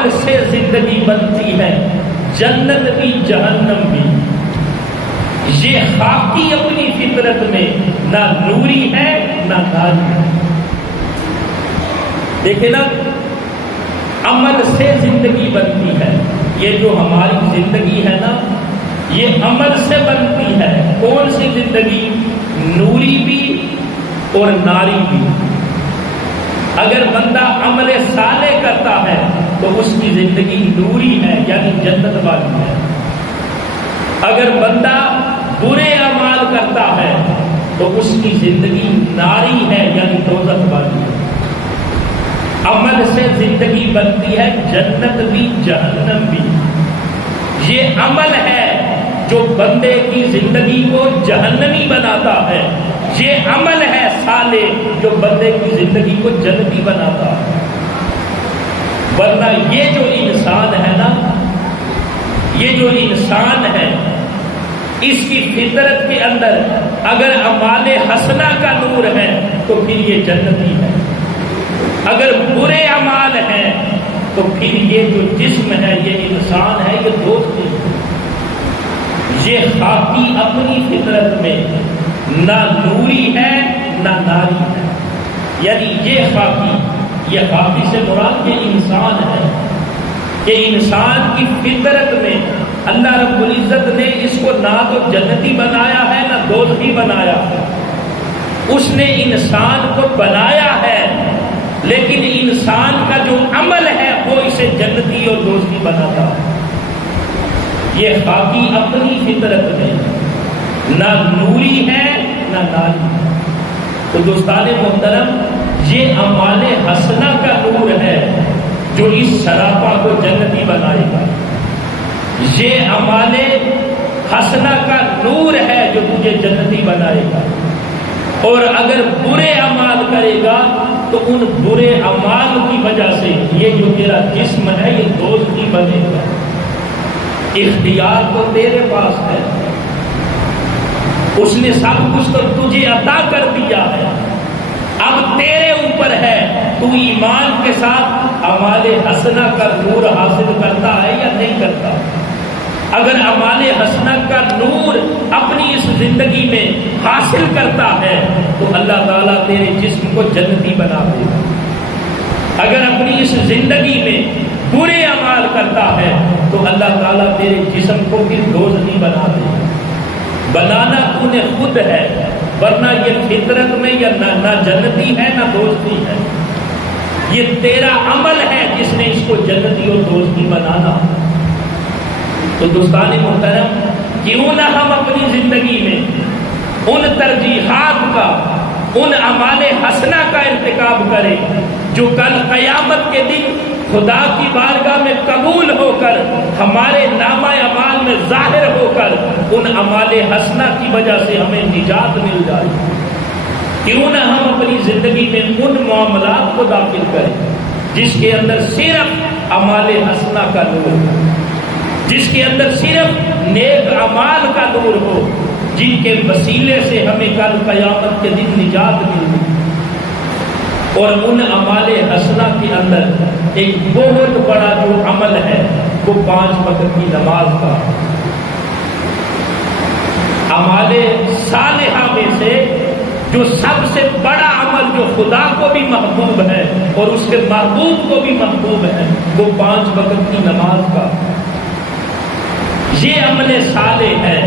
عمل سے زندگی بنتی ہے، جنت بھی جہنم بھی۔ یہ خاکی اپنی فطرت میں نہ نوری ہے نہ ناری ہے۔ دیکھیں نا، عمل سے زندگی بنتی ہے۔ یہ جو ہماری زندگی ہے نا، یہ عمل سے بنتی ہے۔ کون سی زندگی؟ نوری بھی اور ناری بھی۔ اگر بندہ عمل صالح کرتا ہے تو اس کی زندگی نوری ہے، یعنی جنت والی ہے۔ اگر بندہ برے اعمال کرتا ہے تو اس کی زندگی ناری ہے، یعنی دوزخ والی ہے۔ عمل سے زندگی بنتی ہے، جنت بھی جہنم بھی۔ یہ عمل ہے جو بندے کی زندگی کو جہنمی بناتا ہے، یہ عمل ہے صالح جو بندے کی زندگی کو جنتی بناتا ہے۔ ورنہ یہ جو انسان ہے نا، یہ جو انسان ہے، اس کی فطرت کے اندر اگر اعمال حسنہ کا نور ہے تو پھر یہ جنتی ہے، اگر برے اعمال ہیں تو پھر یہ جو جسم ہے، یہ انسان ہے، یہ دوستی ہے۔ یہ خاکی اپنی فطرت میں نہ نوری ہے نہ ناری ہے، یعنی یہ خاکی سے مراد یہ انسان ہے کہ انسان کی فطرت میں اللہ رب العزت نے اس کو نہ تو جنتی بنایا ہے نہ دوزخی بنایا ہے۔ اس نے انسان کو بنایا ہے، لیکن انسان کا جو عمل ہے وہ اسے جنتی اور دوزخی بناتا ہے۔ یہ خاکی اپنی فطرت میں نہ نوری ہے نہ ناری ہے۔ تو دوستان محترم، یہ اعمال حسنہ کا نور ہے جو اس سراپا کو جنتی بنائے گا۔ یہ اعمال حسنہ کا نور ہے جو تجھے جنتی بنائے گا۔ اور اگر برے اعمال کرے گا تو ان برے اعمال کی وجہ سے یہ جو تیرا جسم ہے یہ دوزخی بنے گا۔ اختیار تو تیرے پاس ہے، اس نے سب کچھ تو تجھے عطا کر دیا ہے، اب تیرے اوپر ہے تو ایمان کے ساتھ اعمال حسنہ کا نور حاصل کرتا ہے یا نہیں کرتا۔ اگر اعمال حسنہ کا نور اپنی اس زندگی میں حاصل کرتا ہے تو اللہ تعالیٰ تیرے جسم کو جنتی بنا دے گا۔ اگر اپنی اس زندگی میں برے اعمال کرتا ہے تو اللہ تعالیٰ تیرے جسم کو پھر دوزخی بنا دے گا۔ بنانا تو نے خود ہے، ورنہ یہ فطرت میں یا نہ جنتی ہے نہ دوزخی ہے۔ یہ تیرا عمل ہے جس نے اس کو جنتی اور دوزخی بنانا۔ تو دوستان محترم، کیوں نہ ہم اپنی زندگی میں ان ترجیحات کا، ان اعمال حسنہ کا ارتکاب کریں جو کل قیامت کے دن خدا کی بارگاہ میں قبول ہو کر ہمارے نامہ اعمال میں ظاہر ہو کر ان اعمال حسنہ کی وجہ سے ہمیں نجات مل جائے۔ کیوں نہ ہم اپنی زندگی میں ان معاملات کو داخل کریں جس کے اندر صرف اعمال حسنہ کا نور ہو، جس کے اندر صرف نیک اعمال کا نور ہو، جن کے وسیلے سے ہمیں کل قیامت کے دن نجات ملے۔ اور ان اعمال حسنہ کے اندر ایک بہت بڑا جو عمل ہے وہ 5 وقت کی نماز کا۔ اعمال صالحہ میں سے جو سب سے بڑا عمل جو خدا کو بھی محبوب ہے اور اس کے محبوب کو بھی محبوب ہے وہ 5 وقت کی نماز کا۔ یہ عمل صالح ہے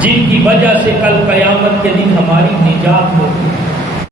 جن کی وجہ سے کل قیامت کے دن ہماری نجات ہوگی۔